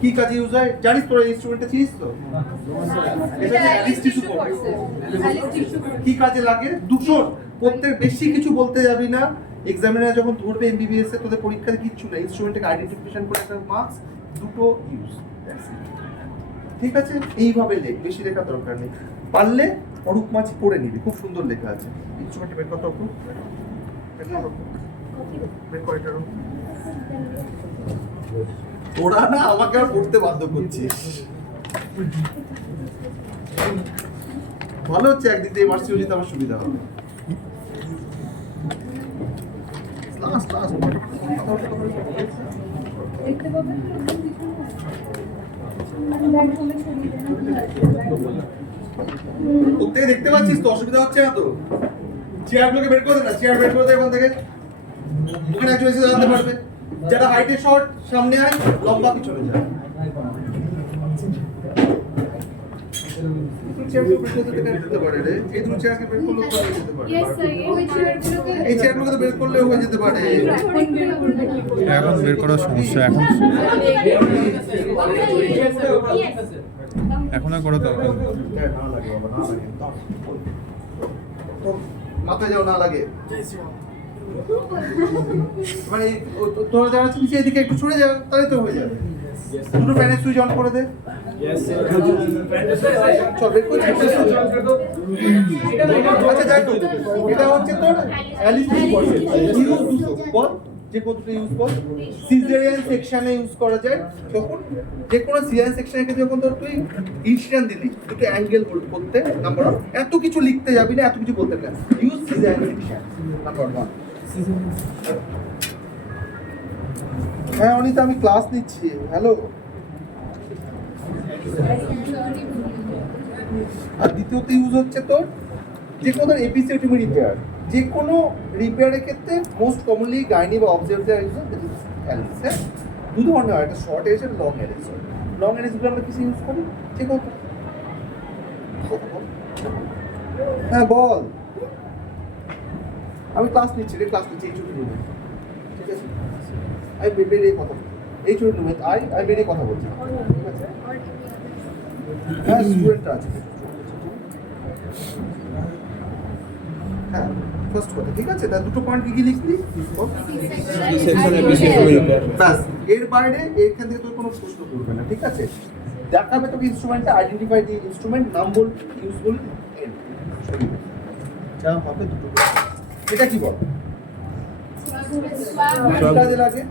কি কাজে ইউজ হয় জানিস? তোরা ইনস্ট্রুমেন্টটা চিনিস তো? এটা অ্যালিস টিস্যু বক্স। কি কাজে লাগে? দুটো। প্রত্যেক বেশি কিছু বলতে যাবি না। এক্সামিনার যখন ধরবে এমবিবিএস এ তোদের পরীক্ষাতে কিচ্ছু না, ইনস্ট্রুমেন্টকে আইডেন্টিফিকেশন করে একটা মার্কস, দুটো ইউজ। ঠিক আছে, এইভাবে লেখ, বেশি লেখা দরকার নেই। পারলে অরূপ মাঝি পড়ে নিবি, খুব সুন্দর লেখা আছে। ইনস্ট্রুমেন্টে বের কত রকম, তোরা না আমাকে আর পড়তে বাধ্য করছিস। ভালো হচ্ছে একদিক দিয়ে মার্সি হলে আমার সুবিধা হবে। প্রত্যেকে দেখতে পাচ্ছিস তো? অসুবিধা হচ্ছে না তো? চেয়ারগুলোকে বের করে দে না, চেয়ার বের করে দে এখান থেকে। ওখানে একজন এসে দাঁড়াতে পারবে। যারা হাইটে শর্ট সামনে আয়, লম্বা পিছনে যায়। বের করলে হয়ে যেতে পারে। এখন বের করার সমস্যা, এখন আর করা দরকার নেই। মাথায় যাও না লাগে। মানে তোরা যারা নিচে এদিকে একটু সরে যাও, তাহলে তো হয়ে যাবে। দুটো ফ্যানের সুইচ অন করে দে। আচ্ছা যাই হোক, এটা হচ্ছে তোর অ্যালিস ইউজ দুটো বল, যে কতটা ইউজ বল। সিজারিয়ান সেকশনে ইউজ করা যায় যখন, যে কোনো সিজারিয়ান সেকশনের ক্ষেত্রে যখন তোর তুই ইনসিডেন্ট দিলি, দুটো অ্যাঙ্গেল করতে, নাম্বার ওয়ান, এত কিছু লিখতে যাবি না, এত কিছু বলতে না। Use caesarean section, number one. হ্যাঁ অনিতা, আমি ক্লাস নিচ্ছি। হ্যালো। আর দ্বিতীয়ত ইউজ হচ্ছে তোর যে কোনো এপিসিওটমি রিপেয়ার, যে কোনো রিপেয়ারের ক্ষেত্রে মোস্ট কমনলি গাইনি বা অবজারভার ইউজ অ্যালিস। হ্যাঁ, দু ধরনের হয়, একটা শর্ট এরিস আর লং এরিস। লং এরিসগুলো আমরা কিছু ইউজ করি, ঠিক আছে? হ্যাঁ বল, আমি ক্লাস নিচ্ছি রে, ক্লাস নিচ্ছি এই ছুটি রুমে। ঠিক আছে, আমি বেরিয়ে কথা বলছি এই ছুটি রুমে, আমি বেরিয়ে কথা বলছি। ঠিক আছে, হ্যাঁ স্টুডেন্ট আছে। হ্যাঁ ফার্স্ট কথা, ঠিক আছে। তার দুটো পয়েন্ট কি লিখবি? ব্যাস, এর বাইরে এখান থেকে তোর কোনো প্রশ্ন করবে না। ঠিক আছে, দেখাবে তোকে ইনস্ট্রুমেন্টটা, আইডেন্টিফাই দি ইনস্ট্রুমেন্ট, নাম বল, ইউজফুল, যা হবে দুটো। এটা কি বল? কাজে লাগে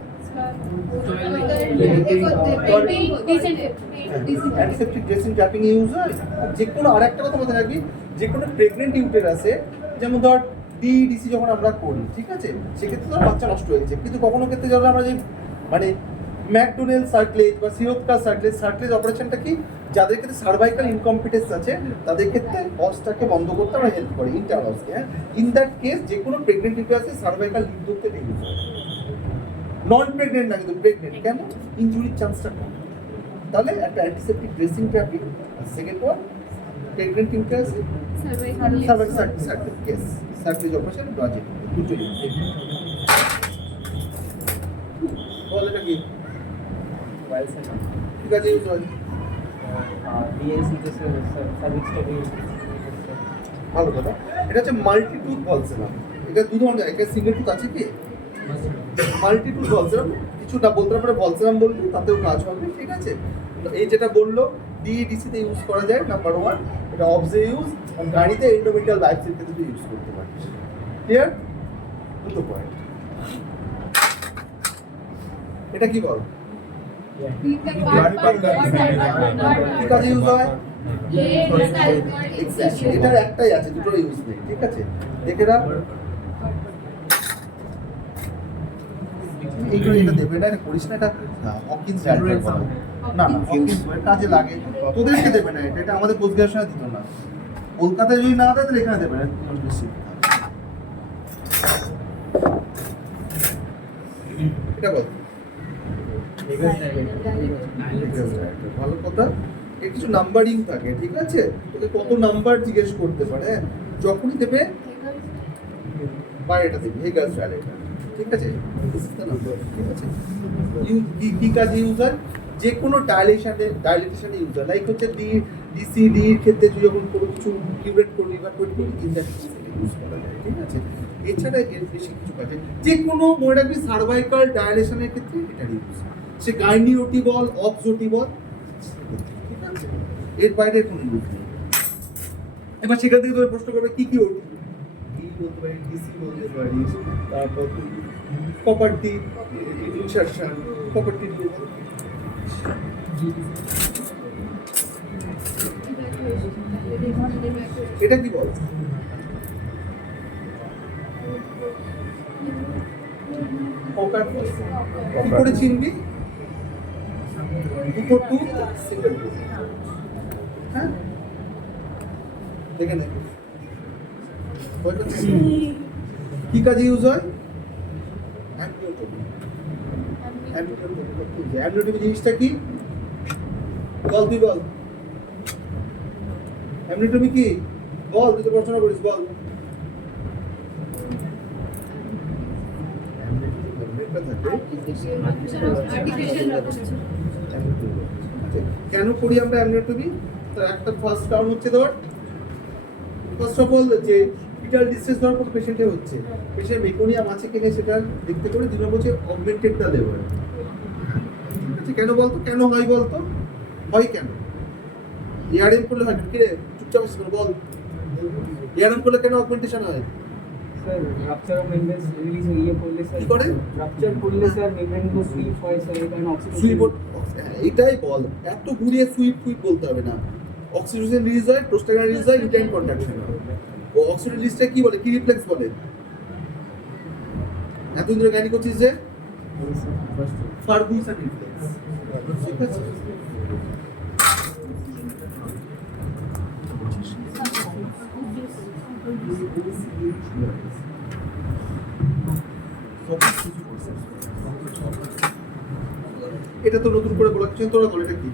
অ্যান্টিসেপটিক ড্রেসিং ট্র্যাপিং ইউজ হয়। যে কোনো আর একটা কথা মাথায় রাখবি, যে কোনো প্রেগনেন্ট ইউটেরাসে, যেমন ধর ডিসি যখন আমরা করি, ঠিক আছে, সেক্ষেত্রে তো বাচ্চা নষ্ট হয়ে গেছে। কিন্তু কখনো ক্ষেত্রে যখন আমরা যে মানে ম্যাকডোনেল সার্কলেজ বা সিরোপকার সার্কলেজ অপারেশনটা কি, যাদের ক্ষেত্রে সার্ভাইকাল ইনকম্পিটেন্স আছে তাদের ক্ষেত্রে অসটাকে বন্ধ করতে আমরা হেল্প করি, ইন্টারঅসকে। হ্যাঁ, ইন দ্যাট কেস যে কোনো প্রেগনেন্ট ইউটেরাসে সার্ভাইকাল লিড ধরতে ইউজ হয়। নন প্রেগনেন্ট না, কিন্তু প্রেগনেন্ট, কেন? ইনজুরির চান্সটা কম। তাহলে একটা antiseptic dressing trapping. Second one, pregnant ইউটেরাসে cervical cerclage, case cerclage operation, budget দুটোই। বল এটা কি? ঠিক আছে, ইউজ হয়। ভালো কথা। এটা হচ্ছে মাল্টিটুথ ভলসেরাম। এটা দু ধরনের, একটা সিঙ্গেল টুথ আছে কি, মাল্টিটুথ ভলসেরাম। কিছু না বলতে পারে ভলসেরাম বলবি, তাতেও কাজ হবে। ঠিক আছে, এই যেটা বললো ডিসিতে ইউজ করা যায়, নাম্বার ওয়ান। এটা অবজে ইউজ, গাড়িতে এন্ডোমেট্রিয়াল বাইপসের ক্ষেত্রে তুই ইউজ করতে পারিস। ক্লিয়ার? দুটো পয়েন্ট। এটা কি বল? কাজে ইউজ হয়। এটার একটাই আছে, দুটো ইউজ নেই। ঠিক আছে, দেখে রাখ। এইগুলো এটা দেবে, এটা করিস না। এটা হকিন্স না, হকিন্স কাজে লাগে, তোদেরকে দেবে না। এটা আমাদের পোস্ট গ্রাজুয়েশনে দিত না। কলকাতায় যদি না দেয় তাহলে এখানে দেবে না। এটা বল। ভালো কথা। এর কিছু নাম্বারিং থাকে, ঠিক আছে, তোকে কত নাম্বার জিজ্ঞেস করতে পারে। যখনই দেবে বাইরেটা দেবে, হেগার্স ভ্যালেটা। ঠিক আছে, দিস ইজ দ্য নাম্বার, ঠিক আছে। কি কাজে ইউজ হয়? যে কোনো ডাইলেটেশনে ইউজ হয়, লাইক হচ্ছে ডিসিডি এর ক্ষেত্রে তুই যখন কোনো কিছু লিউরেট করবি বা কোড করবি ইন দ্যাট ইউজ করা যায়, ঠিক আছে। এছাড়া এর বেশি কিছু কাজে যে কোনো মনে রাখবি সার্ভাইকাল ডাইলেশনের ক্ষেত্রে এটা ইউজ, সে গাইনি ওটি বল, অবস ওটি বল, ঠিক আছে, এর বাইরে কোনো ইউজ নেই। এবার সেখান থেকে তোর প্রশ্ন করবে কি ওটি, কি বলতে পারি, ডিসি বলতে পারিস, তারপর তুই প্রপার্টি ইনসারশন, প্রপার্টি এটা কি বল? কি করে চিনবি? দুটো টু সিঙ্গেল টু, হ্যাঁ দেখে নে কি কাজে ইউজ হয়? অ্যামনিওটমি জিনিসটা কি বল, তুই বল অ্যামনিওটমি কি বল, তুই তো পড়াশোনা করিস, বল। কেন করি আমরা অ্যামনিওটমি? তার একটা ফার্স্ট কারণ হচ্ছে ধর, ফার্স্ট অফ অল যে ভিটাল ডিস্ট্রেস ধর কোনো পেশেন্টের হচ্ছে, পেশেন্ট মেকোনিয়াম আছে কিনা সেটা দেখতে করে, 2 নম্বর হচ্ছে অগমেন্টেডটা দেওয়া, ঠিক আছে। কেন বলতো, কেন হয় বলতো, হয় কেন? এআরএম করলে হয় না, কি রে চুপচাপ আছিস বল, এআরএম করলে কেন অগমেন্টেশন হয়? Sir rupture of membrane release হয়ে পড়লে স্যার কি করে? রাপচার করলে স্যার মেমব্রেন গুলো সুইপ হয় স্যার, এই কারণে সুইপ, অক্সিজেন এটাই বল, এত ঘুরিয়ে সুইপ বলতে হবে না। অক্সিটোসিন রিলিজ হয়, প্রোস্টাগ্ল্যান্ডিন রিলিজ হয়, ইউটাইন কন্ট্রাকশন হয়। ও অক্সিটোসিন রিলিজটা কি বলে, কি রিফ্লেক্স বলে? এতদিন ধরে জ্ঞানী করছিস যে ফার্গুসন রিফ্লেক্স, ঠিক আছে। এটা তো নতুন করে বলা কিছু, তোরা বল এটা কি?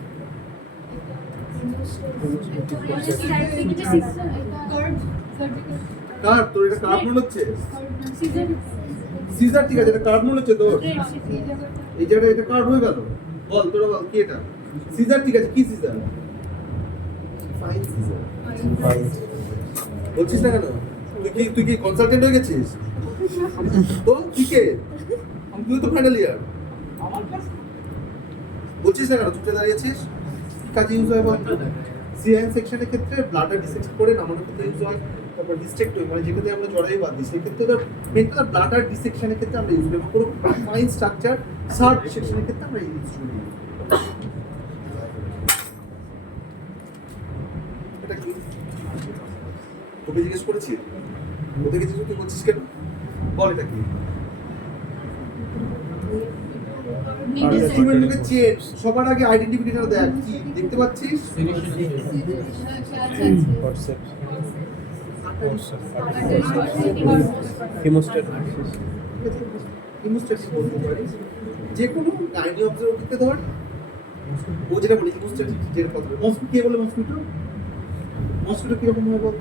কার্ভ, তোর এটা কার্ভ মনে হচ্ছে? সিজার, ঠিক আছে, এটা কার্ভ মনে হচ্ছে তোর? এই জায়গাটা এটা কার্ভ হয়ে গেল, বল তোরা বল কি এটা? সিজার, ঠিক আছে, কি সিজার? ফাইন সিজার, বলছিস না কেন? তুই কি কনসালটেন্ট হয়ে গেছিস? তো কি কে, তুই তো ফাইনাল ইয়ার, বলছিস না কেন চুপচাপ দাঁড়িয়েছিস? কাজে ইউজ হয় বল? সিআইএন সেকশনের ক্ষেত্রে ব্লাডার ডিসেক্ট করে নামানোর ক্ষেত্রে ইউজ হয়, তারপর ডিস্ট্রেক্টমি মানে যেটাতে আমরা জরায়ু বাদ দিই, সেই ক্ষেত্রে ধর মেনটা ব্লাডার ডিসেকশনের ক্ষেত্রে আমরা ইউজ করি, কোনো ফাইন স্ট্রাকচার সার্ট ডিসেকশনের ক্ষেত্রে আমরা ইউজ করি। এটা কি তোকে জিজ্ঞেস করেছি? ওদেরকে জিজ্ঞেস তুই বলছিস কেন? বল এটা কি? ইনস্ট্রুমেন্টকে চেন, সবার আগে আইডেন্টিফিকেশন দেখ, কি দেখতে পাচ্ছিস? হিমোস্ট্যাট বলতে পারিস। যে কোনো গাইনি অবজারভারকে ধর, ও যেটা বলি হিমোস্ট্যাট যেটা কথা বলে, মস্কিটো কে বলে? মস্কিটো কিরকম হয় বল?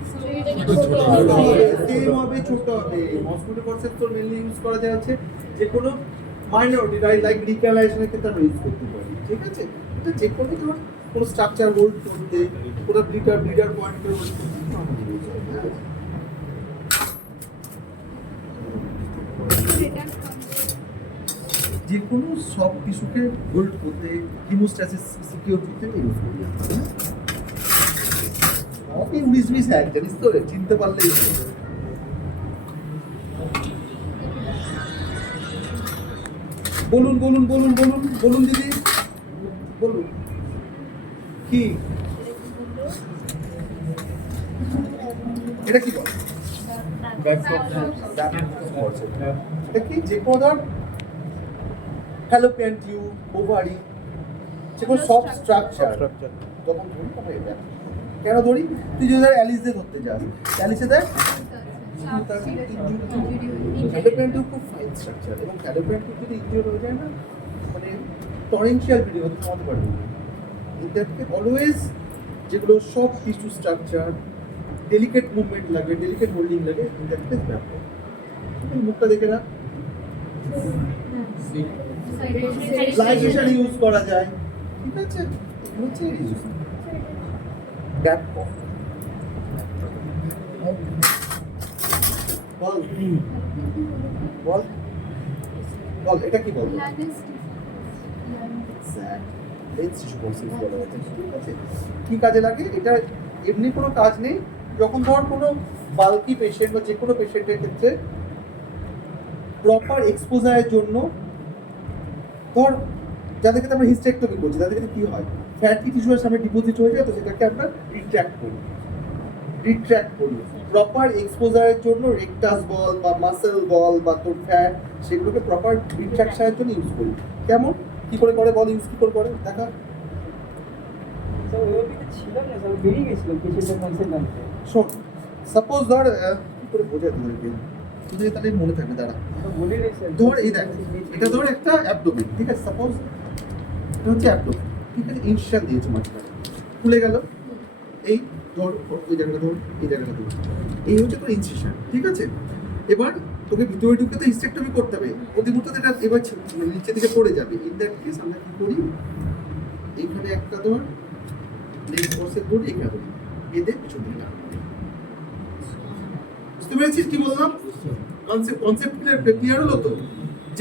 সেম হবে, ছোট হবে। মস্কিটো কনসেপ্ট তোর মেইনলি ইউজ করা যায় হচ্ছে যে কোনো মাইনরিটি লাইক রিক্যালাইজেশনের ক্ষেত্রে আমরা ইউজ করতে পারি, ঠিক আছে। এটা যে কোনো ধর কোনো স্ট্রাকচার হোল্ড করতে, কোনো ব্লিডার পয়েন্ট করে হোল্ড করতে যে কোনো সব টিস্যুকে হোল্ড করতে হিমোস্ট্যাসিস সিকিউর করতে ইউজ করি আমরা। আপনি 19-20 হ্যাঁ জানিস তো, চিনতে পারলেই বলুন দিদি, বলুন কি এটা কি বল? এটা কি যে কোনো ধর ফ্যালোপিয়ান টিউব, ওভারি, যে কোনো সব স্ট্রাকচার তখন ধরি তখন এটা কেন ধরি? তুই যদি অ্যালিসে ধরতে যাস, অ্যালিসে দেখ ফ্যালোপিয়ান টিউব খুব ফাইন স্ট্রাকচার, এবং ফ্যালোপিয়ান টিউব যদি ইনজিওর হয়ে যায় না, মানে টরেনশিয়াল ব্লিডিং হতে থামাতে পারবে না। ইনদ্যাটকে অলওয়েজ যেগুলো সব টিস্যু স্ট্রাকচার, ডেলিকেট মুভমেন্ট লাগে, ডেলিকেট হোল্ডিং লাগে, ইনদ্যাটকে ব্যাপার। মুখটা দেখে না, লাইগেশন ইউজ করা যায়, ঠিক আছে? এগুলো হচ্ছে ইউজ ড্যাপ বল। বল বল এটা কি বল? কি কাজে লাগে এটা? এমনি কোনো কাজ নেই। যখন ধর কোনো বাল্কি পেশেন্ট বা যে কোনো পেশেন্টের ক্ষেত্রে প্রপার এক্সপোজারের জন্য, ধর যাদের ক্ষেত্রে আমরা হিস্টেক্টমি করছি তাদের ক্ষেত্রে কি হয়, ফ্যাটি টিস্যুর সামনে ডিপোজিট হয়ে যায়, তো সেটাকে আমরা রিট্র্যাক্ট করি। প্রপার এক্সপোজারের জন্য রেকটাস বল বা মাসেল বল বা তোর ফ্যাট, সেগুলোকে প্রপার রিট্র্যাকশনের জন্য ইউজ করি। কেমন কি করে করে বল, ইউজ কি করে করে দেখা? স্যার ওই ছিল না স্যার, বেরিয়ে গেছিল পেশেন্টের কনসেন্ট্রেশন। শোন, সাপোজ ধর কি করে বোঝায় তোদেরকে, তোদের তাহলে মনে থাকবে, দাঁড়া। বলে রে স্যার, ধর এই দেখ, এটা ধর একটা অ্যাবডোমেন, ঠিক আছে? সাপোজ এটা হচ্ছে অ্যাবডোমেন, ঠিক আছে? ইনশাল দিয়েছে মাঝখানে, খুলে গেল। এই ধর ওই জায়গাটা ধর, এই জায়গাটা ধর, এই হচ্ছে তোর ইনসিশন, ঠিক আছে? এবার তোকে ভিতরে ঢুকে তো হিস্টেক্টমি করতে হবে, অতিমূর্ত এটা এবার নিচের দিকে পড়ে যাবে। ইন দ্যাট কেস আমরা কি করি, এইখানে একটা ধর লেগ ফোর্সের ধর, এখানে ধর, এদের পিছন দিকে রাখবো। বুঝতে পেরেছিস কি বললাম? কনসেপ্ট ক্লিয়ার হলো তো?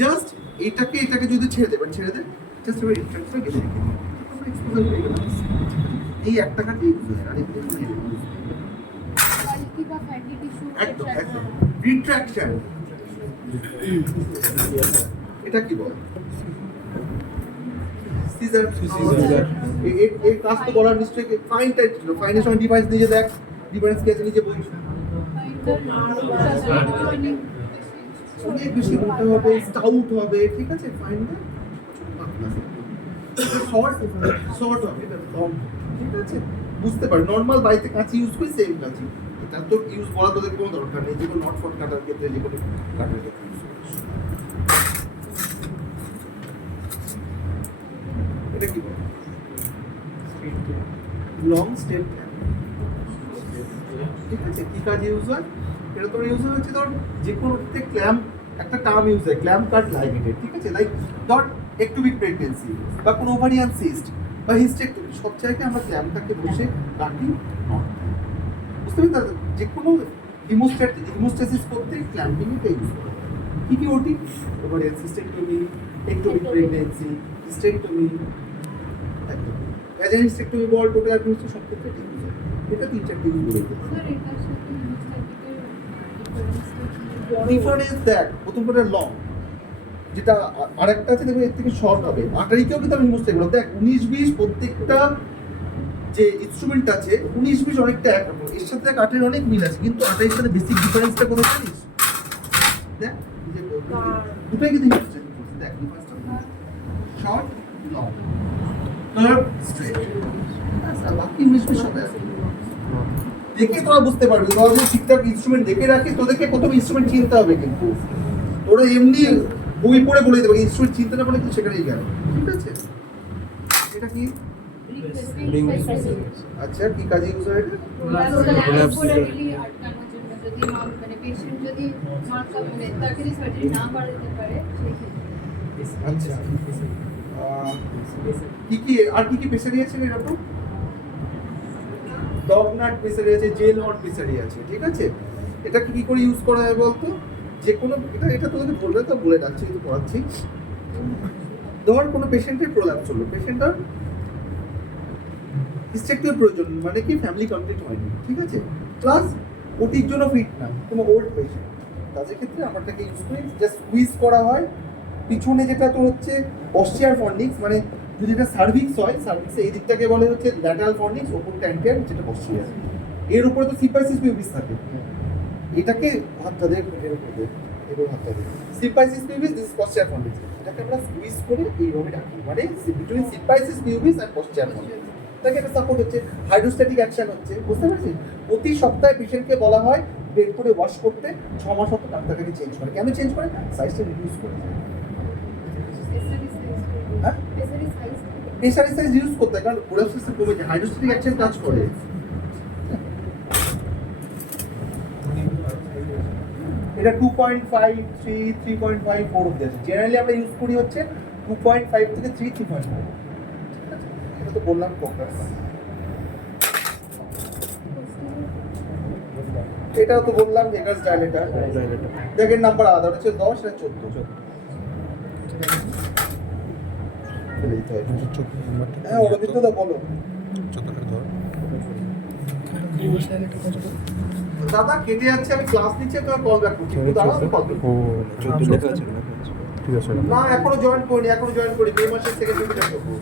জাস্ট এটাকে যদি ছেড়ে দে, জাস্ট এবার রিট্রাক্টটা গেলে রেখে দিই, এক্সপোজার হয়ে গেল। এই একটা কাটেই বুঝে আর একদম একদম রিট্রাকশন। এটা কি বল? সিজার। এর কাজ তো বলার নিশ্চয়ই ফাইন টাইট ছিল। ফাইনের সময় ডিভাইস দিয়ে দেখ, ডিভাইস কি আছে নিজে বল। অনেক বেশি মোটা হবে, স্টাউট হবে, ঠিক আছে? ফাইন না শর্ট হবে, এটা লং, ঠিক আছে? বুঝতে পারি নর্মাল বাড়িতে কাঁচি ইউজ করি, সেম কাঁচি। এটা তো ইউজ করা তোদের কোনো দরকার নেই, যেগুলো নট ফট কাটার ক্ষেত্রে, যে কোনো কাটার ক্ষেত্রে ইউজ করিস। এটা কি বল? লং স্টেপ, ঠিক আছে? কি কাজ ইউজ হয়? এটা তোর ইউজ হচ্ছে ধর যে কোনো ক্ল্যাম্প, একটা টার্ম ইউজ হয় ক্ল্যাম্প কাট লাইগেটেড, ঠিক আছে? লাইক ধর একটুবিক প্রেগনেন্সি বা কোনো ওভারিয়ান সিস্ট বা হিস্টেক্টমি, সব জায়গায় আমরা ক্ল্যাম্পটাকে বসে কাটি। বুঝতে পারছি? যে কোনো হিমোস্ট্যাসিস করতে ক্ল্যাম্পিংটা ইউজ করা হয়। কি ওটি? ওভারিয়ান সিস্টেক্টমি, একটুবিক প্রেগনেন্সি, হিস্টেক্টমি, একদম ভ্যাজাইনাল হিস্টেক্টমি বল, টোটাল অ্যাডমিনিস্ট্রেশন, সব ক্ষেত্রে ঠিক আছে। এটা 3-4 ইউজ বলে দিই। ডিফারেন্স দেখ, প্রথম করে লং, যেটা আরেকটা আছে দেখবে এর থেকে শর্ট হবে। আটারিকেও কিন্তু আমি বুঝতে গেলাম, দেখ 19-20 প্রত্যেকটা যে ইনস্ট্রুমেন্ট আছে 19-20 অনেকটা একরকম, এর সাথে দেখ আটারির অনেক মিল আছে, কিন্তু আটারির সাথে বেসিক ডিফারেন্সটা কোথায় জানিস? দেখ এই যে দুটোই কিন্তু ইনস্ট্রুমেন্ট, দেখ ডিফারেন্সটা শর্ট, লং, কার্ভ, স্ট্রেট, আচ্ছা বাকি 19-20 সাথে আছে। দেখে তোরা বুঝতে পারবি, তোরা যদি ঠিকঠাক ইনস্ট্রুমেন্ট দেখে রাখিস, তোদেরকে প্রথম ইনস্ট্রুমেন্ট চিনতে হবে। কিন্তু তোরা এমনি বই পড়ে বলে দেবে, ইনস্ট্রুমেন্ট চিনতে না পারলে কিন্তু সেখানেই গেল, ঠিক আছে? এটা কি? আচ্ছা কি কাজে ইউজ হয় এটা? আচ্ছা কি আর কি পেশারি আছে এরকম? ডগ নাট পেশারি আছে, জেল নট পেশারি আছে, ঠিক আছে? এটা কি করে ইউজ করা হয় বলতো? যে কোনো এটা তোদেরকে বললে তো বলে রাখছি, কিন্তু পড়াচ্ছি। ধর কোনো পেশেন্টের প্রলাপস হলো, পেশেন্টার হিস্টেক্টমির প্রয়োজন, মানে কি ফ্যামিলি কমপ্লিট হয়নি, ঠিক আছে? প্লাস ওটির জন্য ফিট না, কোনো ওল্ড পেশেন্ট, তাদের ক্ষেত্রে আমারটাকে ইউজ করি। জাস্ট স্কুইজ করা হয় পিছনে, যেটা তো হচ্ছে পশ্চিয়ার ফর্নিক্স, মানে যদি এটা সার্ভিক্স হয়, সার্ভিক্সে এই দিকটাকে বলে হচ্ছে ল্যাটারাল ফর্নিক্স, ওপরটা অ্যান্টেরিয়র, যেটা পশ্চিয়ার। এর উপরে তো সিম্পাইসিস পিউবিস থাকে, এটাকে হাতটা দিয়ে এর উপর দিয়ে এবার হাতটা দিয়ে সিম্পাইসিস পিউবিস, দিস পশ্চিয়ার ফর্নিক্স, এটাকে আমরা স্কুইজ করে এইভাবে রাখি, মানে বিটুইন সিম্পাইসিস পিউবিস আর পশ্চিয়ার ফর্নিক্স। এটাকে একটা সাপোর্ট হচ্ছে, হাইড্রোস্ট্যাটিক অ্যাকশন হচ্ছে, বুঝতে পারছিস? প্রতি সপ্তাহে পেশেন্টকে বলা হয় বেড করে ওয়াশ করতে, 6 মাস অন্তর ডাক্তারটাকে চেঞ্জ করে। কেন চেঞ্জ করে? সাইজটা রিডিউস করে। হ্যাঁ, প্রেসারি সাইজ রিডিউস করতে হয়, কারণ ওরাল সিস্টেম কমে যায়, হাইড্রোস্ট্যাটিক অ্যাকশন কাজ করে। এটা 2.5 3 3.5 4 অবধি আছে। জেনারেলি আমরা ইউজ করি হচ্ছে 2.5 থেকে 3 3.5। ঠিক আছে, এটা তো বললাম ফোকাস। এটাও তো বললাম হেগার্স ডায়লেটার। দেখেন নাম্বার আলাদা, ওটা হচ্ছে 10 আর 14। হ্যাঁ ওটা দিতে তো বলো। দাদা কেটে যাচ্ছে, আমি ক্লাস নিচ্ছি, তোমার কল ব্যাক করছি। একটু দাঁড়াও, আমি কল ব্যাক করছি। ঠিক আছে না এখনো জয়েন করিনি, এখনো জয়েন করি, মে মাসের সেকেন্ড উইকে জয়েন করবো।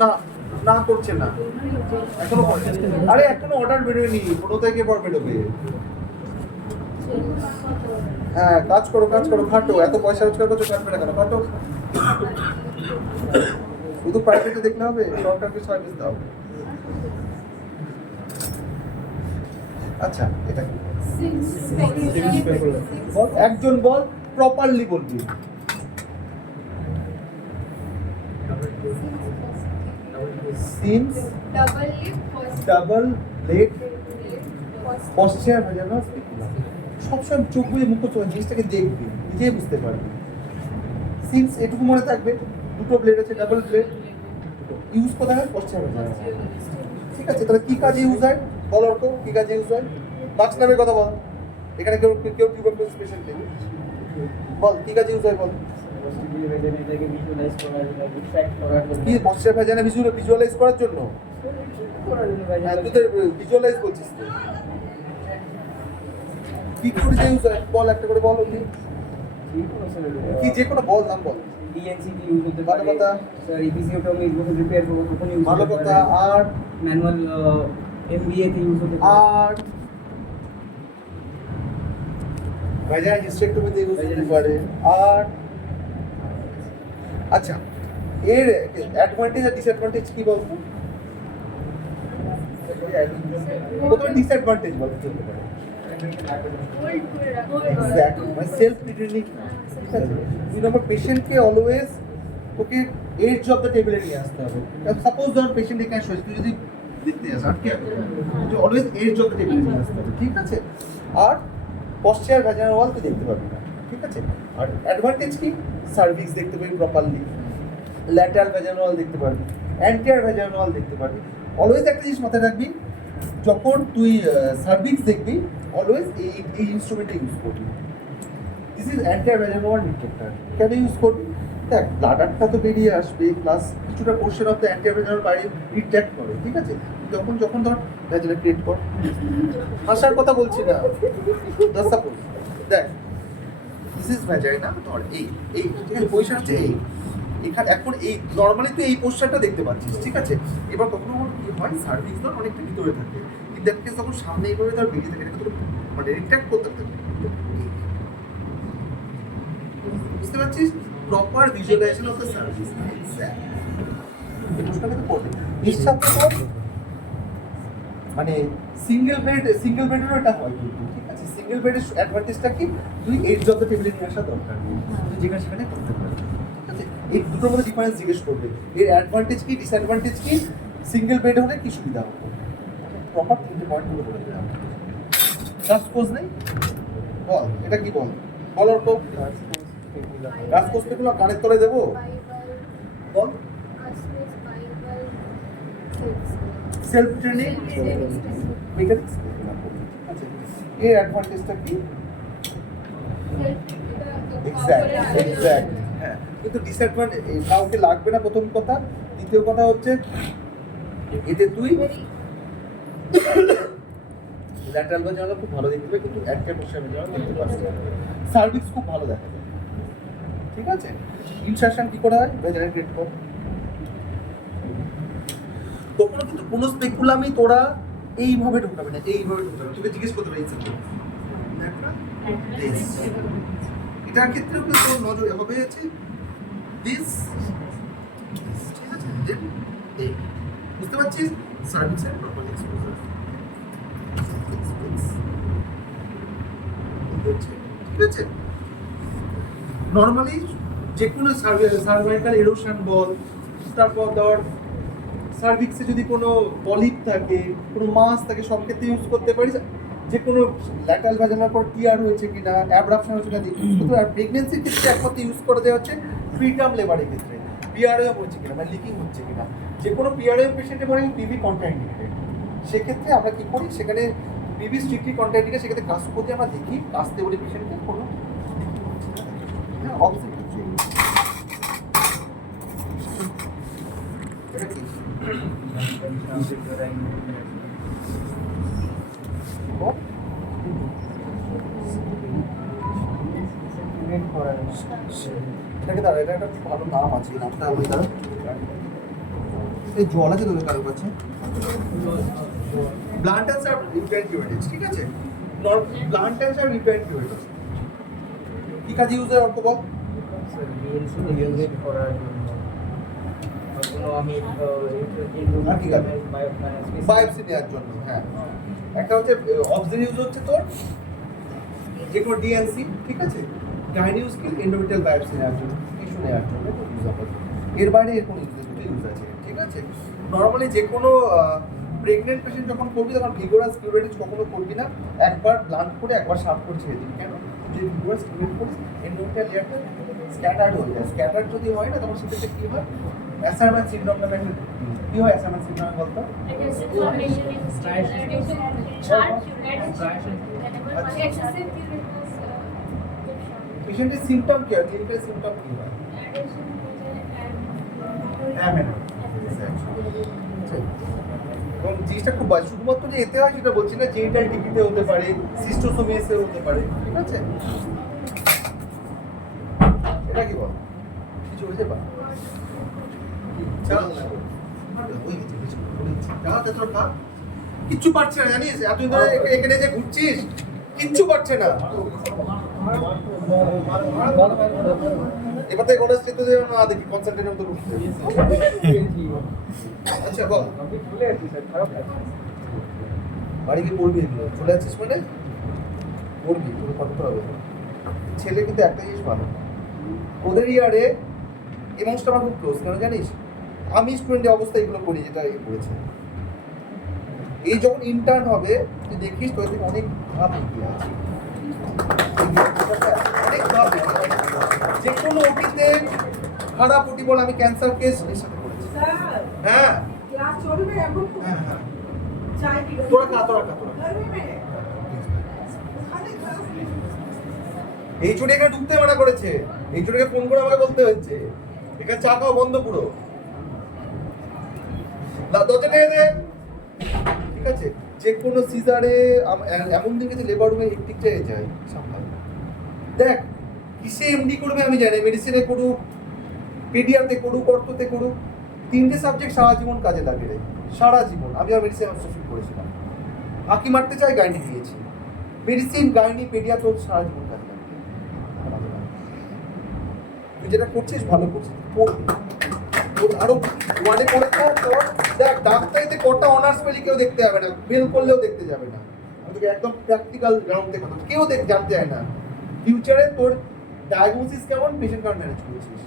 না না করছে না, এখনো করছে। আরে এখনো অর্ডার বেরোয়নি, 15 তারিখে পর বেরোবে। হ্যাঁ কাজ করো কাজ করো, খাটো, এত পয়সা রোজগার করছো, কাটবে না কেন, খাটো। শুধু প্রাইভেটে দেখলে হবে, সরকারকে সার্ভিস দাও। আচ্ছা এটা কি বল, একজন বল, প্রপারলি বলবি। সিমস ডাবল লেগ পশ্চার ভেজানো স্পিকুলাম। সবসময় চোখ বুঝে মুখ চোখ জিনিসটাকে দেখবি, নিজেই বুঝতে পারবি। সিমস এটুকু মনে থাকবে, দুটো ব্লেড আছে, ডাবল ব্লেড। ইউজ কোথায় হয়? পশ্চার ভেজানো। ঠিক আছে, তাহলে কি কাজে ইউজ হয় বল অর্ক, কি কাজে ইউজ হয়? মাছ নামের কথা বল, এখানে কেউ কেউ টিউবারকুলোসিস পেশেন্ট নেই, বল কি কাজে ইউজ হয় বল। কি পশ্চার ভেজানো ভিজুয়ালাইজ করার জন্য? হ্যাঁ তুই তো ভিজুয়ালাইজ বলছিস তো। কি করে ইউজ হয় বল, একটা করে বল। কি যে কোনো বল, নাম বল। ডিএনসিটি ইউজ করতে ভালো পারে কথা। স্যার ইপিসিওটমি যখন রিপেয়ার করব তখন ইউজ ভালো করতে কথা। পারে। আর ম্যানুয়াল এমবিএ তে ইউজ করতে পারে। আর ভেজাইনাল হিস্টেরেক্টমিতে ইউজ করতে পারে। আর আচ্ছা এর অ্যাডভান্টেজ আর ডিসঅ্যাডভান্টেজ কি বলতো? প্রথমে ডিসঅ্যাডভান্টেজ বল কি হতে পারে? এক্স্যাক্টলি, মানে সেলফ রিটেনিং। ঠিক আছে, 2 নম্বর পেশেন্টকে always okay edge of the টেবিলে নিয়ে আসতে হবে। সাপোজ ধর পেশেন্ট এখানে শুয়েছে, তুই যদি দেখতে যাস আটকে তুই অলওয়েজ এজ অফ দ্য টেবিলে নিয়ে আসতে হবে। ঠিক আছে, আর পশ্চার ভ্যাজাইনাল ওয়াল তুই দেখতে পাবি না। ঠিক আছে, আর অ্যাডভান্টেজ কি? সার্ভিক্স দেখতে পাবি প্রপারলি, ল্যাটারাল ভ্যাজাইনাল ওয়াল দেখতে পারবি, অ্যান্টিয়ার ভ্যাজাইনাল ওয়াল দেখতে পারবি। অলওয়েজ একটা জিনিস মাথায় রাখবি, যখন তুই সার্ভিক্স দেখবি অলওয়েজ এই ইনস্ট্রুমেন্টটা ইউজ করবি। This is anterior vaginal wall detector. কেন ইউজ করবি? দেখ ব্লাডারটা তো বেরিয়ে আসবে, প্লাস কিছুটা portion of the anterior vaginal বাইরে ডিটেক্ট করে। ঠিক আছে, যখন যখন ধর ভ্যাজাইনাল ক্রিয়েট কর, হাসার কথা বলছি না, জাস্ট সাপোজ দেখ দিস ইজ ভ্যাজাইনা, ধর এই এই ঠিক আছে, পজিশন হচ্ছে এই এখানে। এখন এই নর্মালি তুই এই পোস্টারটা দেখতে পাচ্ছিস। ঠিক আছে, এবার কখনো কখনো কি হয়, সার্ভিস ধর অনেকটা ভিতরে থাকে, কিন্তু দ্যাট কেস যখন সামনে এইভাবে ধর বেরিয়ে থাকে, এটা তোর মানে রিট্র্যাক্ট করতে থাকে। বুঝতে পারছিস? Proper visualization of the service. এই প্রশ্নটা কিন্তু পড়বে নিঃস্বার্থ, মানে সিঙ্গেল বেডেরও এটা হয় কিন্তু। ঠিক আছে, সিঙ্গেল বেডের অ্যাডভান্টেজটা কি? তুই এজ অফ দ্য টেবিলে নিয়ে আসা দরকার নেই, তুই যেখানে সেখানে করতে পারবি। ঠিক আছে, এই দুটোর মধ্যে ডিফারেন্স জিজ্ঞেস করবে, এর অ্যাডভান্টেজ কি, ডিসঅ্যাডভান্টেজ কি, সিঙ্গেল বেড হলে কি সুবিধা হবে, প্রপার 3টে পয়েন্টগুলো বলে দিলাম। ট্রান্সপোজ নেই বল, এটা কি বল বল অর্ক। ট্রান্সপোজ গুলো কানের তলায় দেবো বল। Self training mechanics. আচ্ছা এর অ্যাডভান্টেজটা কি? এক্স্যাক্ট হ্যাঁ, কিন্তু ডিসঅ্যাডভান্টেজ কাউকে লাগবে না প্রথম কথা। দ্বিতীয় কথা হচ্ছে এতে তুই ল্যাটারাল ভ্যাজাইনাল খুব ভালো দেখতে পাবে, কিন্তু অ্যান্টিয়ার পোস্টার ভ্যাজাইনাল দেখতে পাচ্ছি না। সার্ভিক্স খুব ভালো দেখা যায়। ঠিক আছে, ইনসারশন কি করে হয়? ভ্যাজাইনাল ক্রিয়েট কর। তখনও কিন্তু কোনো স্পেকুলামই তোরা এইভাবে ঢোকাবে না, এইভাবে ঢোকাবে। তোকে জিজ্ঞেস করতে পারি এটার ক্ষেত্রে তোর নজর হবে আছে দিস। ঠিক আছে, বুঝতে পারছিস? Service and proper exposure. ঠিক আছে, নর্মালি যে কোনো সার্ভাইকাল এরোশন বল, তারপর ধর সার্ভিক্সে যদি কোনো পলিপ থাকে, কোনো মাস থাকে, সব ক্ষেত্রে ইউজ করতে পারিস। যে কোনো ল্যাটারাল ভাজানোর পর টিআর হয়েছে কিনা, অ্যাবডাকশন হচ্ছে কিনা দেখি। কিন্তু প্রেগনেন্সির ক্ষেত্রে একমাত্র ইউজ করা যায় হচ্ছে প্রিটার্ম লেবারের ক্ষেত্রে পিআরএম হচ্ছে কিনা, মানে লিকিং হচ্ছে কিনা। যে কোনো পিআরএম পেশেন্টে মানে পিভি কন্ট্রাইন্ডিকেটেড, সেক্ষেত্রে আমরা কী করি, সেখানে পিভি স্ট্রিক্টলি কন্ট্রাইন্ডিকেটেড, সেক্ষেত্রে কাশপতি আমরা দেখি, আসতে বলি পেশেন্টকে কোনো অবজেক্ট এটা কি এটাকে দাঁড়া, এটা একটা ভালো নাম আছে, এই নামটা আমি দাঁড়া, এই জল আছে তোদের কারোর কাছে, ব্লান্টাস আর রিটার্ন কিউরেটিভ, ঠিক আছে? ব্লান্টাস আর রিটার্ন কিউরেটিভ কি কাজে ইউজ হয় অর্থ বল? বায়োপসি নেওয়ার জন্য, হ্যাঁ। একটা হচ্ছে অবজারভ ইউজ হচ্ছে তোর যে কোনো ডিএনসি, ঠিক আছে? গাইনিউস্কিল এন্ডোমেট্রিয়াল বায়োপসি নেওয়ার জন্য, টিস্যু নেওয়ার জন্য ইউজ হবে। এর বাইরে এর কোনো ইউজ আছে, ঠিক আছে? নর্মালি যে কোনো প্রেগনেন্ট পেশেন্ট যখন করবি তখন ভিগোরাস কিউরেটিভ কখনো করবি না, একবার ব্লান্ট করে একবার সাফ করে ছেড়ে দিবি। কেন? যে ভিগোরাস কিউরেটিভ করিস এন্ডোমেট্রিয়াল লেয়ারটা স্ক্যাটার্ড হয়ে যায়। স্ক্যাটার্ড যদি হয় না তখন সেক্ষেত্রে কী হয়, অ্যাসারম্যান সিনড্রোম নামে একটা কী হয়, অ্যাসারম্যান সিনড্রোম বলতো? পেশেন্টের সিমটম কি হয়, ক্লিনিক্যাল সিমটম কি হয়? এবং জিনিসটা খুব শুধুমাত্র যে এতে হয় সেটা বলছি না, জেনিটাল টিপিতে হতে পারে, সিস্টোসোমিয়াসে হতে পারে, ঠিক আছে? এটা কি বল, কিছু হয়েছে বা কিচ্ছু পারছে না, জানিস? এতদিন ধরে এখানে যে ঘুরছিস কিচ্ছু পারছে না। এবার থেকে কোনো চিত্র দেবে না, দেখি কনসেন্ট্রেট তো করতে। আচ্ছা বল, বাড়ি গিয়ে পড়বি এগুলো, চলে যাচ্ছিস মানে পড়বি, তোকে পড়তে হবে। ছেলে কিন্তু একটা জিনিস ভালো, ওদের ইয়ারে এমনসটা আমার খুব ক্লোজ, কেন জানিস? আমি স্টুডেন্টের অবস্থায় এগুলো করি, যেটা এই করেছে। এই যখন ইন্টার্ন হবে তুই দেখিস তোর থেকে অনেক ভাব এগিয়ে আছে, অনেক ভাব এগিয়ে আছে। যে কোনো ওটিতে খারাপ ওটি বল, আমি ক্যান্সার কেস এর সাথে করেছি। হ্যাঁ ক্লাস চলবে এখন তো হ্যাঁ হ্যাঁ, চাই কি তোরা খা। এই চুরি এখানে ঢুকতে মানা করেছে, এই চুরিকে ফোন করে আমাকে বলতে হয়েছে এখানে চা খাওয়া বন্ধ পুরো, দরজা টেনে দে, ঠিক আছে? যে কোনো সিজারে এমন দিকে যে লেবার রুমে হেক্টিক হয়ে যায়, সাবধান। দেখ কিসে এমডি করবে আমি জানি, মেডিসিনে করুক, পেডিয়াতে করুক, অর্থোতে করুক, তিনটে সাবজেক্ট সারা জীবন কাজে লাগে রে, সারা জীবন। আমি আর মেডিসিন অ্যাসোসিয়েট করেছিলাম, আঁকি মারতে চাই গাইনি দিয়েছি, মেডিসিন গাইনি পেডিয়া তোর সারা জীবন কাজে লাগে। তুই যেটা করছিস ভালো করছিস, আরো ওয়ার্ডে পড়ে থাক তোর। দেখ ডাক্তারিতে কটা অনার্স পেলে কেউ দেখতে যাবে না, ফেল করলেও দেখতে যাবে না। আমি তোকে একদম প্র্যাকটিক্যাল গ্রাউন্ডে কথা, কেউ জানতে চায় না ফিউচারে তোর ডায়াগনোসিস কেমন, পেশেন্ট কার্ড ম্যানেজ করেছিস।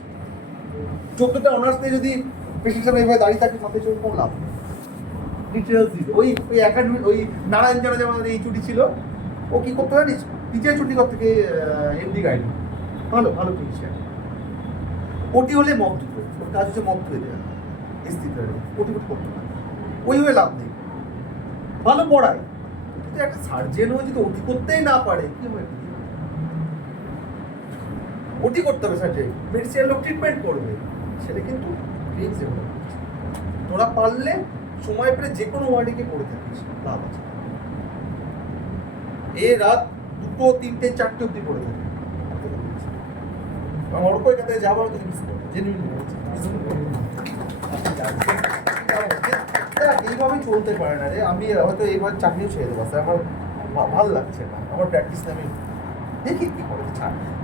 14টা অনার্স নিয়ে যদি পেশেন্ট সামনে এভাবে দাঁড়িয়ে থাকে, সাথে চোখ কোনো লাভ নেই। ডিটেলস দিবে ওই একাডেমি, ওই নারায়ণ জানা যেমন এই ছুটি ছিল, ও কি করতে জানিস, টিচার ছুটি করতে থেকে এমডি গাইড, ভালো ভালো চিকিৎসা। ওটি হলে মপ দিত, ওর কাজ হচ্ছে মপ ধুয়ে দেওয়া, স্থিত ওটি করতে না, ওই হয়ে লাভ নেই। ভালো পড়ায়, কিন্তু একটা সার্জেন হয়ে যদি ওটি করতেই না পারে কি হবে? ওটি করতে হবে সার্জেন, মেডিসিনের লোক ট্রিটমেন্ট করবে, সেটা কিন্তু তোরা পারলে সময় পেলে যে কোনো ওয়ার্ডে গিয়ে পড়ে থাকিস, লাভ আছে। এ রাত 2, 3, 4 অব্দি পড়ে থাকে, অল্প এখান থেকে যাবো তো মিস করবো, জেনুইনলি এইভাবেই চলতে পারে না রে। আমি হয়তো এইবার চাকরিও ছেড়ে দেবো, স্যার আমার ভালো লাগছে না, আমার প্র্যাকটিস না, আমি দেখি কি করে।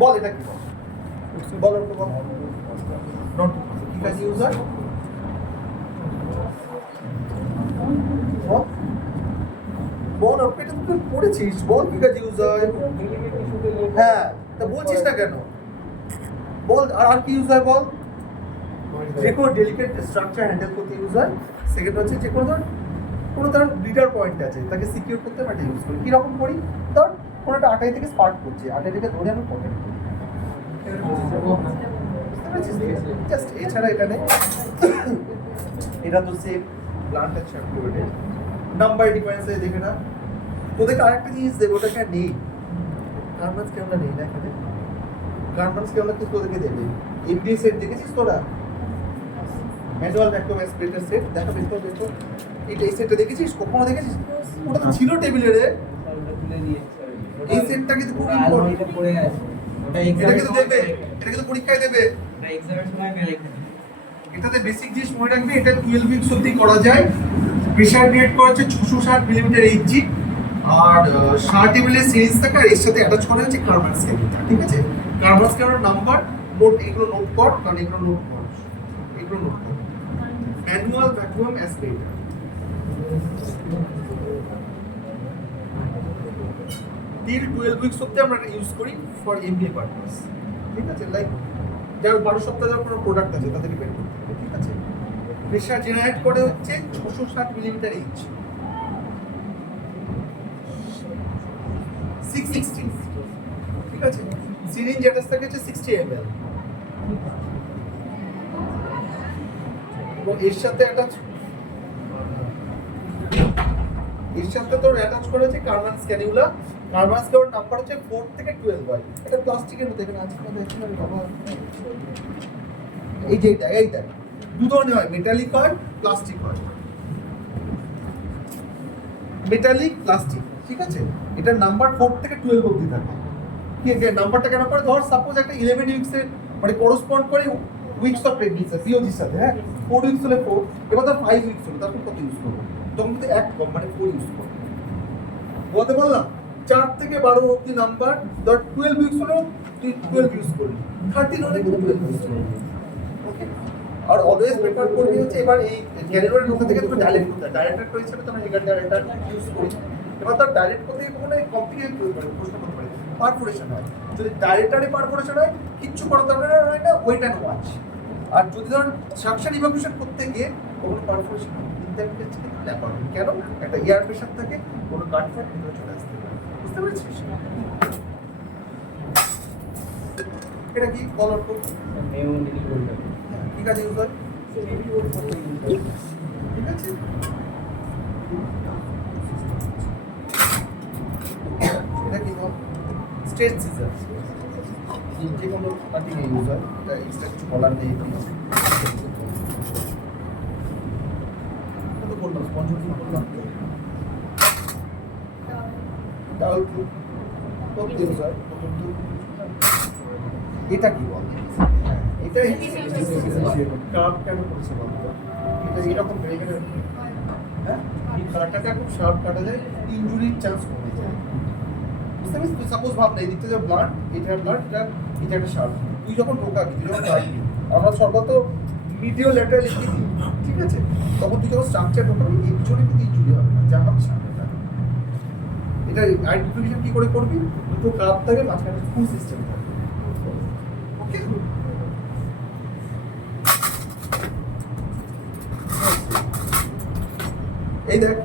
বল এটা কি বল, নট কি কাজ ইউজ হয় বল, এটা তুই পড়েছিস, বল কি কাজ ইউজ হয়? হ্যাঁ তা বলছিস না কেন, বল। আর কি ইউজ হয় বল? যে কোনো ডেলিকেট স্ট্রাকচার হ্যান্ডেল করতে ইউজ হয়। সেকেন্ড হচ্ছে যে কোনো ধর কোনো তার লিডার পয়েন্ট আছে, তাকে সিকিউর করতে আমরা এটা ইউজ করি। কীরকম করি? ধর কোনো একটা আটাই থেকে স্পার্ক করছে, আটাই থেকে ধরে আমি পকেট করি। জাস্ট এছাড়া এটা নেই, এটা তো সেম প্লান্ট আছে ফ্লুইডে নাম্বার ডিফারেন্সে দেখে না। তোদেরকে আরেকটা জিনিস দেবো, ওটাকে নেই গার্মেন্টস ক্যামেরা নেই না এখানে। গার্মেন্টস ক্যামেরা কিন্তু তোদেরকে দেবে। এমডিএ সেট দেখেছিস তোরা? ম্যানুয়াল ভ্যাকুয়াম অ্যাসপিরেটর সেট দেখা বের করে দেখো। এই সেটটা দেখেছিস? কখনো দেখেছিস? ওটা তো ছিল টেবিলে রে। এই সেটটা কিন্তু খুব ইম্পর্টেন্ট। পড়ে গেছে ওটা এটা কিন্তু দেবে, এটা কিন্তু পরীক্ষায় দেবে। এক্সামের সময় মেরে এখানে এটাতে বেসিক জিনিস মনে রাখবি, এটা 12 উইকস অবধি করা যায়। প্রেসার গ্রেড করা হচ্ছে 660 মিলিমিটার এইচজি, আর 60 ml সিরিজ থাকে, আর এর সাথে অ্যাটাচ করা হচ্ছে কার্বন স্ক্যানার। ঠিক আছে, কার্বন স্ক্যানার নাম্বার নোট, এগুলো নোট কর, কারণ এগুলো নোট কর, এগুলো নোট কর। Manual vacuum aspirator till 12 weeks অবধি আমরা ইউজ করি ফর এমবিএ পারপাস। ঠিক আছে, লাইক যার 12 সপ্তাহ যার কোনো প্রোডাক্ট আছে তাদেরকে বের করতে হবে। ঠিক আছে, প্রেশার জেনারেট করে হচ্ছে 660 মিলিমিটার এইচ, 660। ঠিক আছে, সিরিঞ্জ অ্যাটাচ থাকে হচ্ছে 60 ml, এবং এর সাথে তোর অ্যাটাচ করে হচ্ছে কার্বন স্ক্যানিউলা। কার্বন স্ক্যানিউলার নাম্বার হচ্ছে 4 থেকে 12 হয়। এটা প্লাস্টিকের মধ্যে, এখানে আছে না, দেখুন আমি বাবা। এই যে এইটা দু ধরনের হয়, মেটালিক হয়, প্লাস্টিক হয়। Metallic, plastic. ঠিক আছে, এটার নাম্বার 4 থেকে 12 অবধি থাকে। কি এর নাম্বারটা কেন করে? ধর সাপোজ একটা 11 উইকসের মানে করসপন্ড করে উইকস অফ প্রেগন্যান্সি পিওজির সাথে। হ্যাঁ, 4 উইকস হলে 4, এবার ধর 5 উইকস হলো, তখন কত ইউজ করবো? তখন কিন্তু এক কম, মানে 4 ইউজ করবো। বলতে বললাম 4 থেকে 12 অবধি নাম্বার, ধর 12 উইকস হলো তুই 12 ইউজ করলি, 13 হলে কিন্তু 12 ইউজ করবি। ওকে, আর অলওয়েজ প্রেফার করবি হচ্ছে এবার এই ক্যারিয়ারের লোক থেকে একটু ডাইরেক্ট করতে হয়। ডাইরেক্টর হিসেবে তো আমরা এগার ডাইরেক্টর ইউজ করি। এবার তার ডাইরেক্ট করতে গিয়ে কখনো কমপ্লিকেট প্রশ্ন করতে পারে, পারফোরেশন হয়। যদি ডাইরেক্টারে পারফোরেশন হয়, কিচ্ছু করার দরকার হয় না, ওয়েট অ্যান্ড ওয়াচ। আর যদি ধর সাকশন ইভাকুয়েশন করতে গিয়ে কখনো পারফোরেশন হয়, কেন? একটা এয়ার প্রেশার থাকে, কোনো কাট ফাট ভিতরে চলে আসতে পারে। বুঝতে পেরেছিস? এটা কি কলার কোড? মেও নিলি বলতে ঠিক আছে ইউজার, ঠিক আছে। এটা কি বল? স্ট্রেট সিজার, যে কোনো কাটিং ইউজার, এটা এক্সট্রা কিছু কলার নেই। কত বললাম? স্পঞ্জ করলাম ডাবল ক্লিক করতে ইউজার। এটা কি বল? এটা কার্ভ কেন করেছে বলতো? এটা এরকম ব্রেকের, হ্যাঁ, এই কাটাটা খুব শার্প কাটা যায়, ইনজুরির চান্স কমে যায়। বুঝতে পারছিস? তুই সাপোজ ভাব না, এই দিকটা যে ব্লাড, এটা ব্লাড, এটা একটা শার্প। তুই যখন ঢোকাবি, তুই যখন কাটবি, আমরা সর্বত মিডিও ল্যাটারাল লিখি, ঠিক আছে? তখন তুই যখন স্ট্রাকচার ঢোকাবি, একজনে কিন্তু ইনজুরি হবে না, যা হবে সামনে। এটা আইডেন্টিফিকেশন কি করে করবি? দুটো কাপ থাকে, মাঝখানে ফুল সিস্টেম থাকে। ওকে, এই দেখ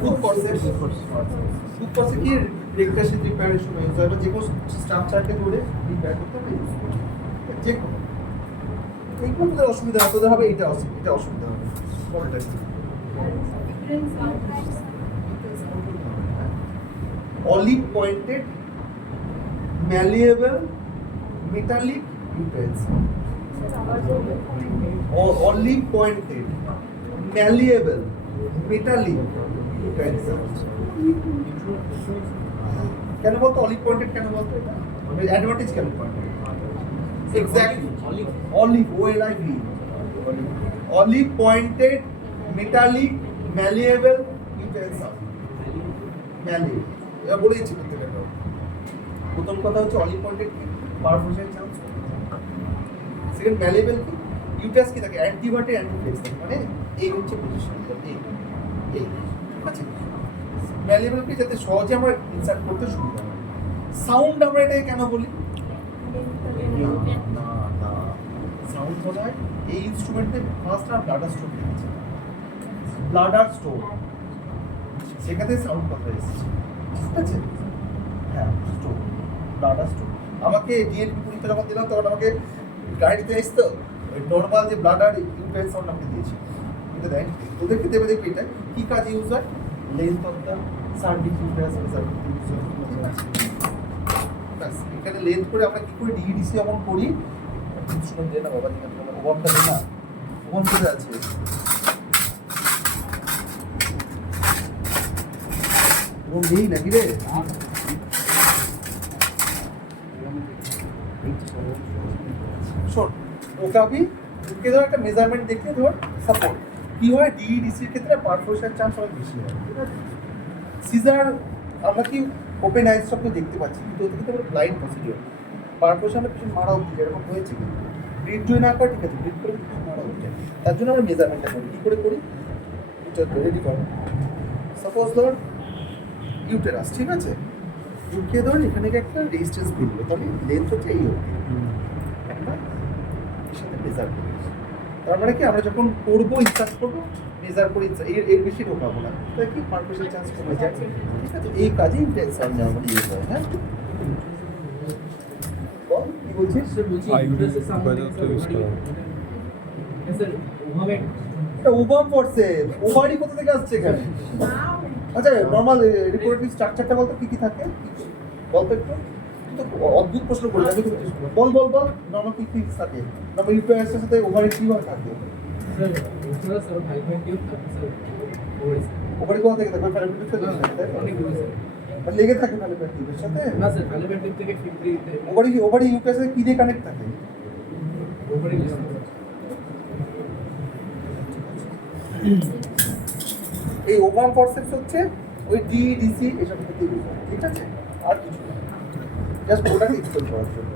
ফুড ফোর্সে কি রেক্টাসিন রিপেয়ারেশন হয়ে যায়, যে কোনো স্ট্রাকচারকে ধরে রিপেয়ার করতে হবে, যে কোনো এইগুলো তোদের অসুবিধা হবে, তোদের হবে এটা অসুবিধা হবে। পরেরটা olive pointed malleable metallic utensil. Olive pointed malleable metallic utensil. কেন বলতো অলিভ পয়েন্টেড? কেন বলতো? এটা অ্যাডভান্টেজ কেন pointed? Exactly, olive, OLIV, olive pointed metallic malleable utensil. Malleable এটা বলেইছি প্রত্যেকটা। প্রথম কথা হচ্ছে অলিভ পয়েন্টেড কি? Perforation chance. সেকেন্ড ম্যালিয়েবল কি? ইউটাস কি থাকে? অ্যান্টিভার্টে অ্যান্টিফ্লেক্স থাকে, মানে এই হচ্ছে পজিশন, এই ঠিক আছে। ম্যালিয়েবল কি? যাতে সহজে আমরা ইনসার্ট করতে সুবিধা হয়। সাউন্ড আমরা এটাকে কেন বলি? না, সাউন্ড বলা হয় এই ইনস্ট্রুমেন্টে ফার্স্ট আর ব্লাডার স্টোর দেখেছে। ব্লাডার স্টোর সেখানে সাউন্ড কথা এসেছে, ঠিক আছে? হ্যাঁ, স্ট্রোক, ব্লাডার স্ট্রোক। আমাকে ডিএনপি পরীক্ষা যখন দিলাম তখন আমাকে গাড়িতে এসতো ওই নর্মাল যে ব্লাডার ইউটেরাইন সাউন্ড আমাকে দিয়েছিল, এটা দেয় তোদেরকে দেবে, দেখবি এটা কী কাজে ইউজ হয়, length of the service uterus measure করতে ইউজ হয়। ব্যাস, এখানে লেন্থ করে আমরা কী করে ডিইডিসি যখন করি, শুনুন দে না বাবা, ওভারটা দে না, ওভার করে আছে। ও নেই নাকি রে? শোন, ওকাবি ওকে ধর একটা মেজারমেন্ট দেখে ধর সাপোর্ট কি হয়, ডিইডিসির ক্ষেত্রে পারফোরেশন চান্স অনেক বেশি হয়, ঠিক আছে? সিজার আমরা কি ওপেন আইস সব দেখতে পাচ্ছি, কিন্তু ওদের কিন্তু ব্লাইন্ড প্রসিডিওর, পারফোরেশনে পেশেন্ট মারা উঠছে, এরকম হয়েছে কিন্তু ব্রিড জয় না করে, ঠিক আছে, ব্রিড করে পেশেন্ট মারা উঠছে, তার জন্য আমরা মেজারমেন্টটা করি। কী করে করি, এটা রেডি করো। সাপোজ ধর ইউটেরাস, ঠিক আছে, ঢুকিয়ে ধর এখানে একটা রেজিস্ট্যান্স বেরোলো, তাহলে লেন্থ হচ্ছে এই অবধি, একটা এর সাথে মেজার করি। তার মানে কি আমরা যখন করবো ইনসার্ট করবো, মেজার করে এর বেশি ঢোকাবো না, তাই কি পারফেকশন চান্স কমে যায়, ঠিক আছে? এই কাজে ইন্টেনশন নরমালি ইউজ হয়। হ্যাঁ, বল কি বলছিস? এটা ওভাম পড়ছে, ওভারই কোথা থেকে আসছে এখানে? আচ্ছা, নর্মাল রিপোর্টিভ স্ট্রাকচারটা বলতো কি কি থাকে, বলতো একটু। তুই তো অদ্ভুত প্রশ্ন করলি, আমি তো বল বল বল, নর্মাল কি কি থাকে, নর্মাল ইউপিআইএসের সাথে ওভারে কিভাবে থাকে? ওভারে কোথা থেকে থাকে? ফ্যালোপিয়ান থেকে থাকে, লেগে থাকে ফ্যালোপিয়ান টিউবের সাথে। ওভারে ইউপিআইএস কি দিয়ে কানেক্ট থাকে? এই ওভাম ফোর্সেপস হচ্ছে ওই ডিডিসি এসব ক্ষেত্রে ইউজ হয়, ঠিক আছে? আর কিছু না, জাস্ট ওটাকে এক্সপ্লেন করার জন্য।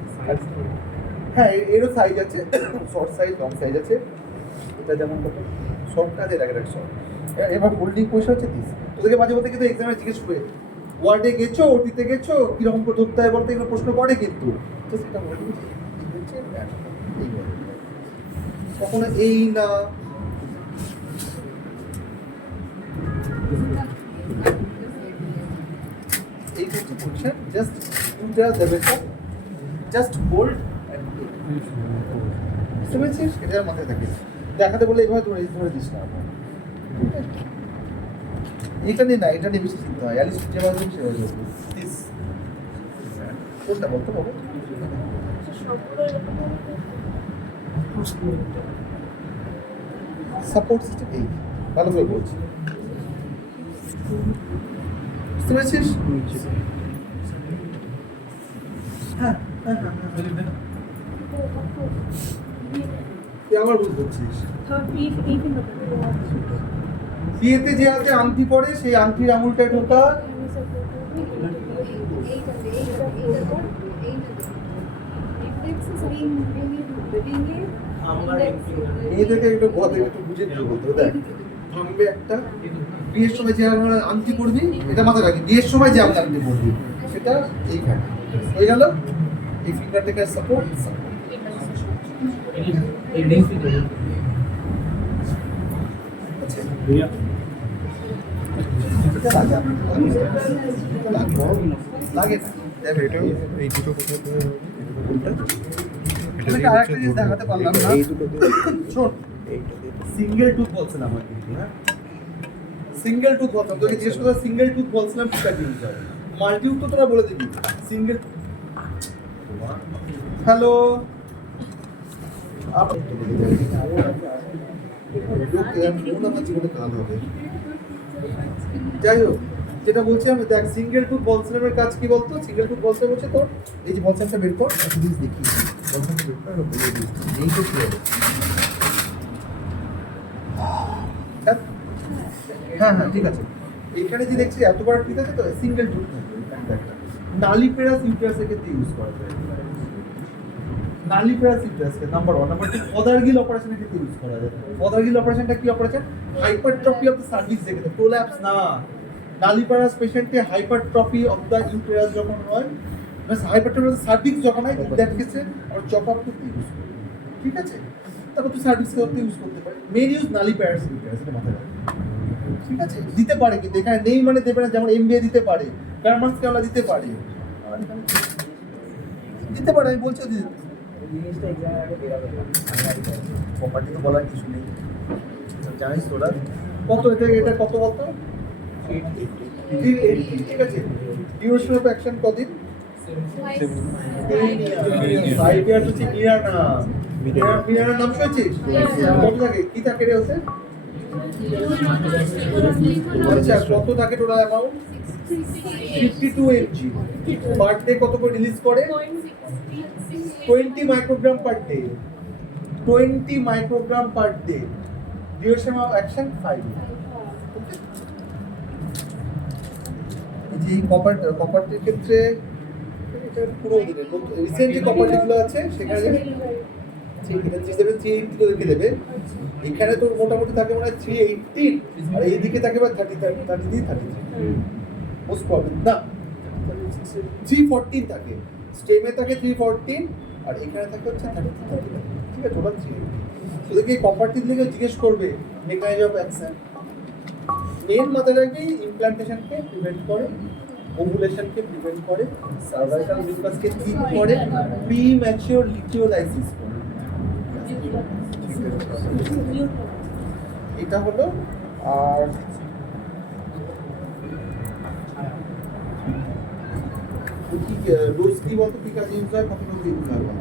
হ্যাঁ, এরও সাইজ আছে, শর্ট সাইজ, লং সাইজ আছে। এটা যেমন কত শর্টটা আছে, এটা শর্ট। এবার হোল্ডিং পয়সা হচ্ছে দিস। তোদেরকে মাঝে মধ্যে কিন্তু এক্সামে জিজ্ঞেস করে, ওয়ার্ডে গেছো, ওটিতে গেছো, কীরকম করে ধরতে হয় বলতে, এগুলো প্রশ্ন করে কিন্তু জাস্ট এটা হোল্ডিং হচ্ছে কখনো এই না, এই হচ্ছে পজিশন, জাস্ট ইউটেরাস দেবে, জাস্ট হোল্ড অ্যান্ড বুঝতে পেরেছিস? এটার মাথায় থাকে, দেখাতে বলে এইভাবে ধরে ধরে দিস না। এটা নিয়ে না, এটা নিয়ে বেশি চিন্তা হয়, অ্যালিস যেভাবে সেভাবে দিস। কোনটা বলতে পারবো? সাপোর্ট সিস্টেম এই ভালো করে বলছি, বুঝতে পেরেছিস? হ্যাঁ হ্যাঁ হ্যাঁ হ্যাঁ, তুই আমার ভুল করছিস। বিয়েতে যে হাতে আংটি পরে সেই আংটির আঙুলটা ঢোকা, মেয়েদেরকে একটু একটু বুঝে দিতে বলতো, দেখ থামবে একটা, বিয়ের সময় যে আংটি পরবি, এটা মাথায় রাখবি, বিয়ের সময় যে আংটি পরবি সেটা এইখানে হয়ে গেল, এই ফিঙ্গার থেকে সাপোর্ট। লাগে না, এই দুটো কোথায় আরেকটা জিনিস দেখাতে পারলাম না, শোন, সিঙ্গেল টুথ বলছিলাম আমি কিন্তু, হ্যাঁ সিঙ্গেল টুথ বলতাম, তোকে জিজ্ঞেস করলাম সিঙ্গেল টুথ বলছিলাম কি কাজে ইউজ হয়, মাল্টিউথ তো তোরা বলে দিবি। সিঙ্গেল, হ্যালো, যাই হোক, যেটা বলছি আমি, দেখ সিঙ্গেল টুথ বলসিলামের কাজ কি বলতো? সিঙ্গেল টুথ বলসিলাম হচ্ছে তোর এই যে বলসিলামটা বের কর, একটা জিনিস দেখি, বলসিলামটা বের কর, বলে দিই এই তো কি হবে। হ্যাঁ হ্যাঁ ঠিক আছে, এখানে যে দেখছি এত বড় ঠিক আছে, তো সিঙ্গেল টুথ নালিপেরাস ইউটেরাসের ক্ষেত্রে ইউজ করা যায়। নালিপেরাস ইউটেরাসকে নাম্বার 1, নাম্বার 2 ফদারগিল অপারেশনের ক্ষেত্রে ইউজ করা যায়। ফদারগিল অপারেশনটা কি operation? Hypertrophy of the service যেখানে প্রোল্যাপস না, নালিপেরাস পেশেন্টে হাইপারট্রফি অফ দ্য ইউটেরাস যখন হয়, মানে হাইপারট্রফি অফ দ্য সার্ভিক্স যখন হয়, দ্যাট কেসে আর চপ আপ করতে ইউজ করি, ঠিক আছে? তারপর তুই সার্ভিস করতে ইউজ করতে পারি। মেন ইউজ নালিপেরাস ইউটেরাস, এটা মাথায় রাখবি। ঠিক আছে, দিতে পারে কিন্তু এখানে নেই মানে দেবে না, যেমন এমবিএ দিতে পারে, গার্মেন্টস কেওলা দিতে পারে, দিতে পারে, আমি বলছি দিতে। জিনিসটা এক্সামের আগে বেরোবে না প্রপার্টি তো বলার কিছু নেই, জানিস তোরা কত এটা কত বলতো 380, ঠিক আছে। ডিউরেশন অফ অ্যাকশন কতদিন? 5 ইয়ার হচ্ছে মিরার নাম, মিরার নাম শুনেছিস? কত থাকে, কি থাকে রে ওতে? আচ্ছা কত থাকে total amount? 52 mg per day. কত করে রিলিজ করে? 20 microgram per day, 20 microgram per day. Duration of action 5। যে কপারটির ক্ষেত্রে এটা পুরো রিসেন্ট যে কপারটিগুলো আছে সেখানে লিখে দেবে। এখানে তো মোটামুটি থাকে মনে হয় 318, আর এইদিকে থাকে বা 33 মোস্ট প্রবলেম না 314 থাকে, স্টেমে থাকে 314, আর এখানে থাকে হচ্ছে 33, ঠিক আছে, টোটাল 380। তোদেরকে এই কপারটির দিকে জিজ্ঞেস করবে মেকানিজম অফ অ্যাকশন। মেন মাথায় রাখবি ইমপ্লান্টেশনকে প্রিভেন্ট করে, ওভুলেশনকে প্রিভেন্ট করে, সার্ভাইকাল মিউকাসকে ঠিক করে, প্রিম্যাচিওর লিথিওলাইসিস করে। এটা হলো। আর কি ডোজ কি বলতো, কি কাজে ইউজ হয়, কত ডোজ ইউজ হয় বল?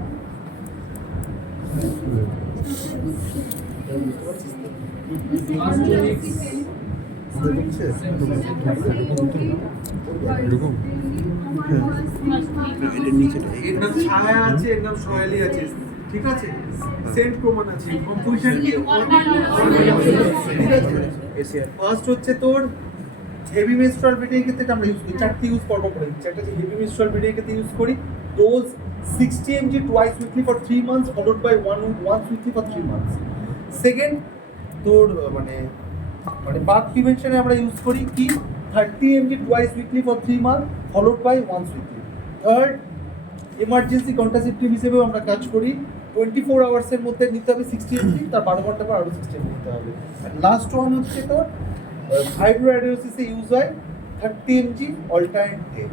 এরকম এর নাম ছায়া আছে, এর নাম সয়ালি আছে, ঠিক আছে, সেন্ট প্রমাণ আছে, কম্পোজিশন কি ফার্স্ট হচ্ছে তোর হেভি মেনস্ট্রুয়াল ব্লিডিং এর ক্ষেত্রে আমরা ইউজ করি, চারটি ইউজ করব করে, চারটা হচ্ছে হেভি মেনস্ট্রুয়াল ব্লিডিং এর ক্ষেত্রে ইউজ করি। Dose 60 mg twice weekly for 3 months followed by once weekly for 3 months। Second তোর মানে বাথ প্রিভেনশনে আমরা ইউজ করি কি 30 mg twice weekly for 3 months followed by once weekly। Third emergency contraceptive হিসেবে আমরা কাজ করি, 24 আওয়ার্সের মধ্যে নিতে হবে 60 mg, তার 12 ঘন্টা পর আরো 60 mg নিতে হবে। লাস্ট ওয়ান হচ্ছে তোর ফাইব্রোআইডোসিসে ইউজ হয় 30 mg অল্টারনেট ডে।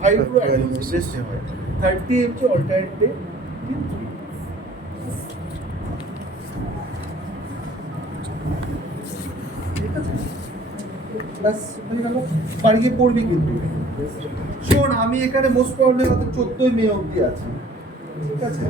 ফাইব্রোআইডোসিসে হয় 30 mg অল্টারনেট ডে। ঠিক আছে, ব্যাস হয়ে গেল। বাড়ি গিয়ে পড়বি কিন্তু। শোন, আমি এখানে মোস্ট প্রবলেম হয়তো 14 মে অবধি আছি, ঠিক আছে।